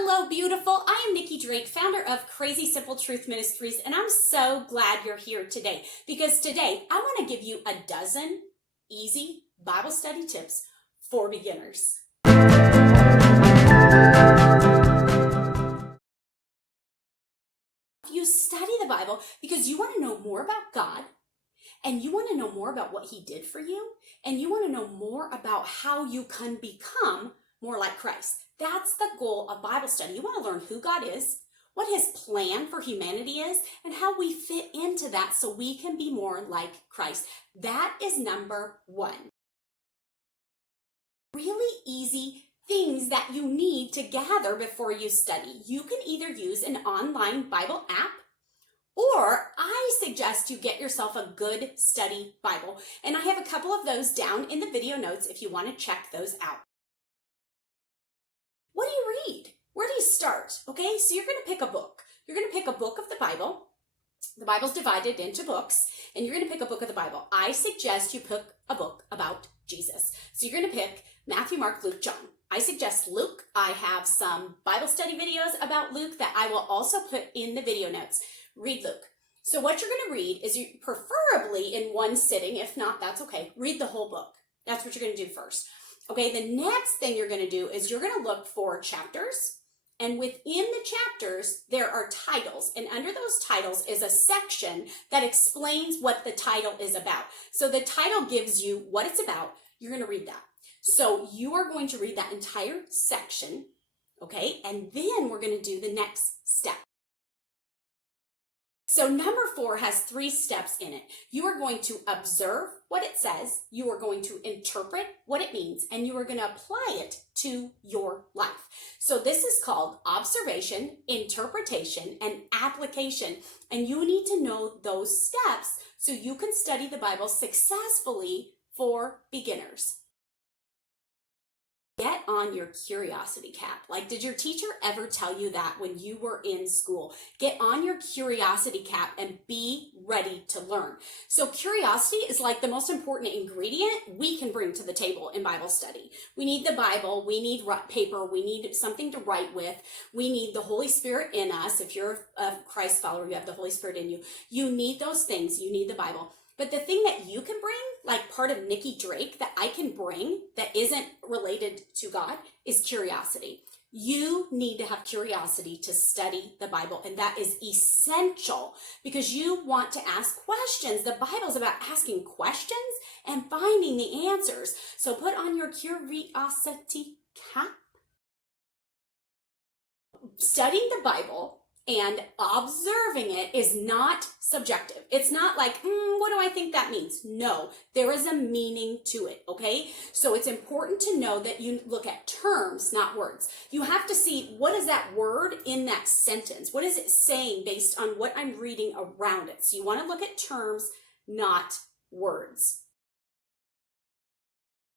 Hello, beautiful. I am Nikki Drake, founder of Crazy Simple Truth Ministries, and I'm so glad you're here today because today I want to give you a dozen easy Bible study tips for beginners. You study the Bible because you want to know more about God, and you want to know more about what He did for you, and you want to know more about how you can become more like Christ. That's the goal of Bible study. You want to learn who God is, what His plan for humanity is, and how we fit into that so we can be more like Christ. That is number one. Really easy things that you need to gather before you study. You can either use an online Bible app, or I suggest you get yourself a good study Bible. And I have a couple of those down in the video notes if you want to check those out. What do you read? Where do you start? Okay, so you're going to pick a book. You're going to pick a book of the Bible. The Bible's divided into books, and you're going to pick a book of the Bible. I suggest you pick a book about Jesus. So you're going to pick Matthew, Mark, Luke, John. I suggest Luke. I have some Bible study videos about Luke that I will also put in the video notes. Read Luke. So what you're going to read is, you preferably in one sitting. If not, that's okay. Read the whole book. That's what you're going to do first. Okay, the next thing you're going to do is you're going to look for chapters, and within the chapters, there are titles, and under those titles is a section that explains what the title is about. So the title gives you what it's about. You're going to read that. So you are going to read that entire section, okay, and then we're going to do the next step. So number 4 has 3 steps in it. You are going to observe what it says, you are going to interpret what it means, and you are going to apply it to your life. So this is called observation, interpretation, and application. And you need to know those steps so you can study the Bible successfully for beginners. Get on your curiosity cap. Like, did your teacher ever tell you that when you were in school? Get on your curiosity cap and be ready to learn. So curiosity is like the most important ingredient we can bring to the table in Bible study. We need the Bible, we need paper, we need something to write with, we need the Holy Spirit in us. If you're a Christ follower, you have the Holy Spirit in you. You need those things, you need the Bible. But the thing that you can bring, like part of Nikki Drake that I can bring that isn't related to God, is curiosity. You need to have curiosity to study the Bible, and that is essential because you want to ask questions. The Bible's about asking questions and finding the answers. So put on your curiosity cap. Studying the Bible and observing it is not subjective. It's not like, what do I think that means? No, there is a meaning to it, okay? So it's important to know that you look at terms, not words. You have to see, what is that word in that sentence? What is it saying based on what I'm reading around it? So you want to look at terms, not words.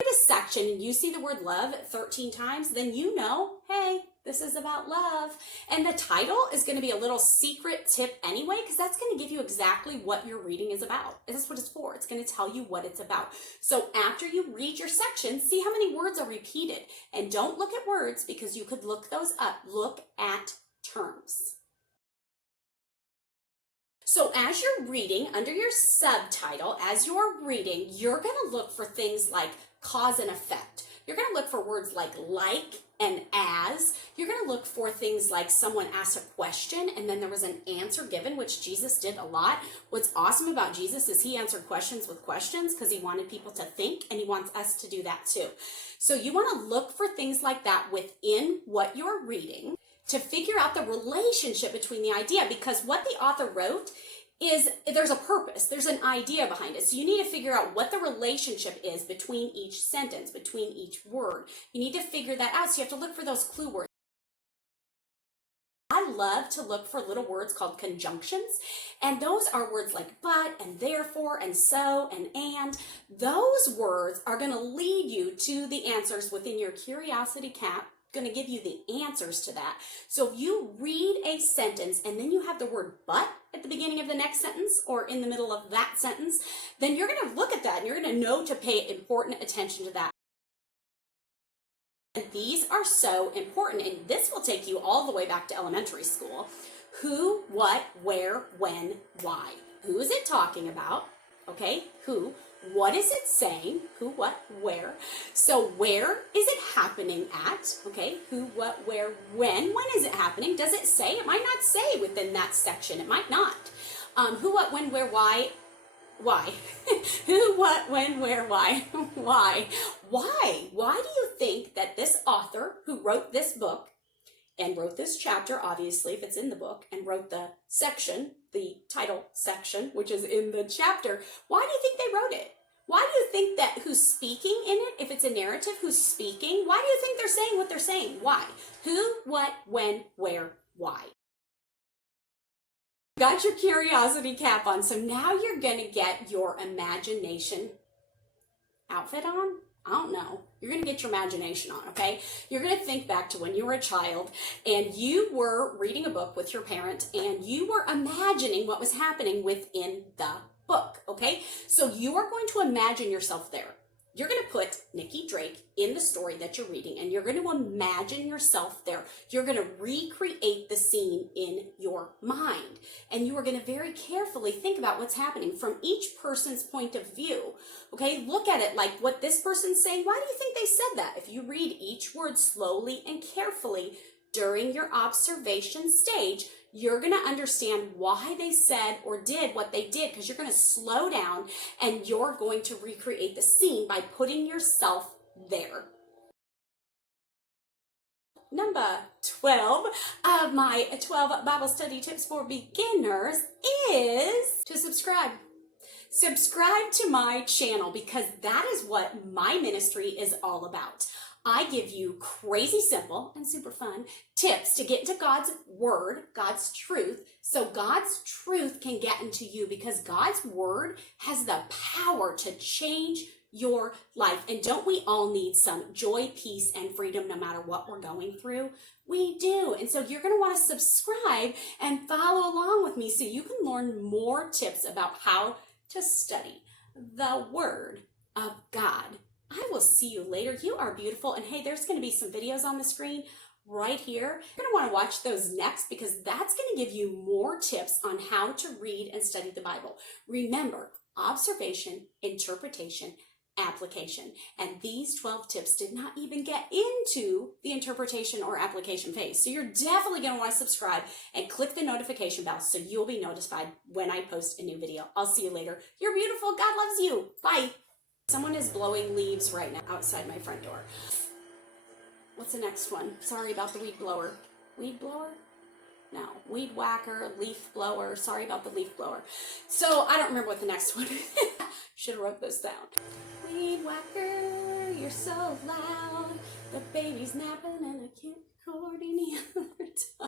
A section and you see the word love 13 times, then you know, hey, this is about love. And the title is going to be a little secret tip anyway, because that's going to give you exactly what your reading is about. That's what it's for. It's going to tell you what it's about. So after you read your section, see how many words are repeated. And don't look at words because you could look those up. Look at terms. So as you're reading, under your subtitle, as you're reading, you're going to look for things like cause and effect. You're going to look for words like and as. You're going to look for things like someone asked a question and then there was an answer given, which Jesus did a lot. What's awesome about Jesus is he answered questions with questions because he wanted people to think, and he wants us to do that too. So you want to look for things like that within what you're reading to figure out the relationship between the idea, because what the author wrote is there's a purpose, there's an idea behind it. So you need to figure out what the relationship is between each sentence, between each word. You need to figure that out. So you have to look for those clue words. I love to look for little words called conjunctions, and those are words like but and therefore and so and. Those words are going to lead you to the answers within your curiosity cap, going to give you the answers to that. So if you read a sentence and then you have the word but at the beginning of the next sentence or in the middle of that sentence, then you're going to look at that and you're going to know to pay important attention to that. And these are so important, and this will take you all the way back to elementary school. Who, what, where, when, why. Who is it talking about? Okay, who. What is it saying? Who, what, where. So where is it happening at? Okay, who, what, where, when. When is it happening? Does it say? It might not say within that section. It might not. Who, what, when, where, why. Why? Who, what, when, where, why? Why? Why? Why do you think that this author who wrote this book and wrote this chapter, obviously, if it's in the book, and wrote the section, the title section, which is in the chapter, why do you think they wrote it? Why do you think that who's speaking in it, if it's a narrative, who's speaking, why do you think they're saying what they're saying? Why? Who, what, when, where, why? Got your curiosity cap on, so now you're gonna get your imagination outfit on. I don't know. You're gonna get your imagination on, okay? You're gonna think back to when you were a child and you were reading a book with your parent and you were imagining what was happening within the book, okay? So you are going to imagine yourself there. You're going to put Nikki Drake in the story that you're reading, and you're going to imagine yourself there. You're going to recreate the scene in your mind, and you are going to very carefully think about what's happening from each person's point of view. Okay, look at it like what this person's saying. Why do you think they said that? If you read each word slowly and carefully during your observation stage, you're going to understand why they said or did what they did, because you're going to slow down and you're going to recreate the scene by putting yourself there. Number 12 of my 12 Bible study tips for beginners is to subscribe. Subscribe to my channel, because that is what my ministry is all about. I give you crazy simple and super fun tips to get into God's word, God's truth, so God's truth can get into you, because God's word has the power to change your life. And don't we all need some joy, peace, and freedom no matter what we're going through? We do. And so you're going to want to subscribe and follow along with me so you can learn more tips about how to study the word of God. I will see you later. You are beautiful. And hey, there's going to be some videos on the screen right here. You're going to want to watch those next, because that's going to give you more tips on how to read and study the Bible. Remember, observation, interpretation, application. And these 12 tips did not even get into the interpretation or application phase. So you're definitely going to want to subscribe and click the notification bell so you'll be notified when I post a new video. I'll see you later. You're beautiful. God loves you. Bye. Someone is blowing leaves right now outside my front door. What's the next one? Sorry about the weed blower. Weed blower? No. Weed whacker, leaf blower. Sorry about the leaf blower. So I don't remember what the next one is. Should have wrote this down. Weed whacker, you're so loud. The baby's napping and I can't record any other time.